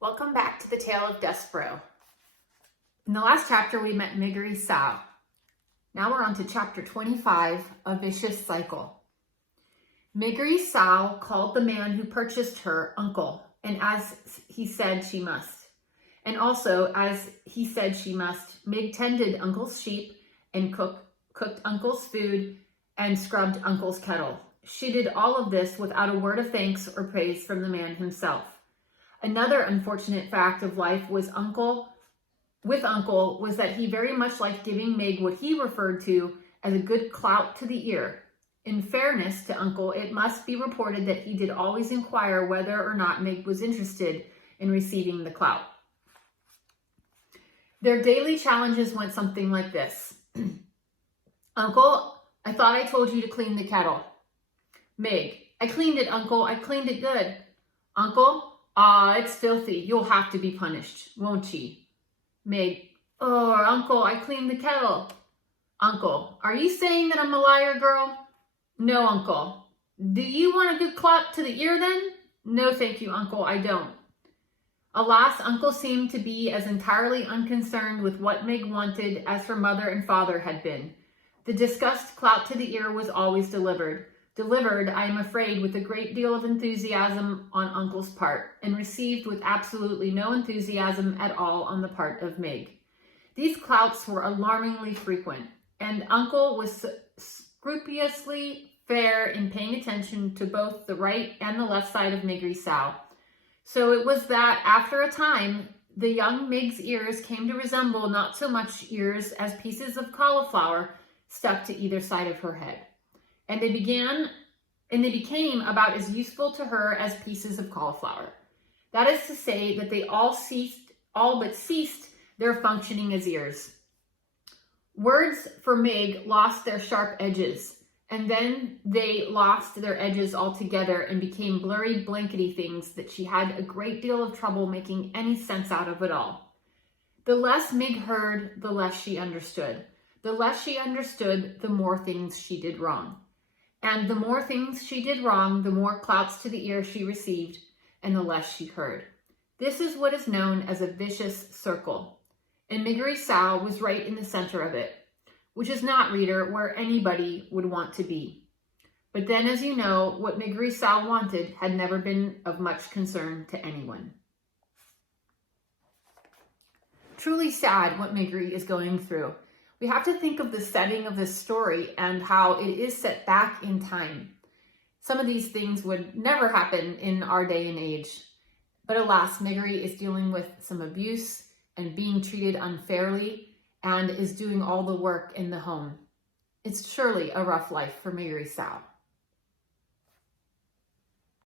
Welcome back to the tale of Despereaux. In the last chapter, we met Despereaux. Now we're on to chapter 25, A Vicious Cycle. Despereaux called the man who purchased her uncle, and as he said she must. And also, as he said she must, Meg tended uncle's sheep and cooked uncle's food and scrubbed uncle's kettle. She did all of this without a word of thanks or praise from the man himself. Another unfortunate fact of life with Uncle was that he very much liked giving Meg what he referred to as a good clout to the ear. In fairness to Uncle, it must be reported that he did always inquire whether or not Meg was interested in receiving the clout. Their daily challenges went something like this. Uncle, I thought I told you to clean the kettle. Meg, I cleaned it, Uncle. I cleaned it good. Uncle, it's filthy. You'll have to be punished, won't ye? Meg, oh, Uncle, I cleaned the kettle. Uncle, are you saying that I'm a liar, girl? No, Uncle. Do you want a good clout to the ear then? No, thank you, Uncle, I don't. Alas, Uncle seemed to be as entirely unconcerned with what Meg wanted as her mother and father had been. The discussed clout to the ear was always delivered. Delivered, I am afraid, with a great deal of enthusiasm on Uncle's part, and received with absolutely no enthusiasm at all on the part of Meg. These clouts were alarmingly frequent, and Uncle was scrupulously fair in paying attention to both the right and the left side of Despereaux. So it was that, after a time, the young Meg's ears came to resemble not so much ears as pieces of cauliflower stuck to either side of her head. And they became about as useful to her as pieces of cauliflower. That is to say that they all but ceased their functioning as ears. Words for Meg lost their sharp edges, and then they lost their edges altogether and became blurry blankety things that she had a great deal of trouble making any sense out of at all. The less Meg heard, the less she understood. The less she understood, the more things she did wrong. And the more things she did wrong, the more clouts to the ear she received, and the less she heard. This is what is known as a vicious circle. And Despereaux was right in the center of it, which is not, reader, where anybody would want to be. But then, as you know, what Despereaux wanted had never been of much concern to anyone. Truly sad what Despereaux is going through. We have to think of the setting of this story and how it is set back in time. Some of these things would never happen in our day and age. But alas, Despereaux is dealing with some abuse and being treated unfairly and is doing all the work in the home. It's surely a rough life for Despereaux.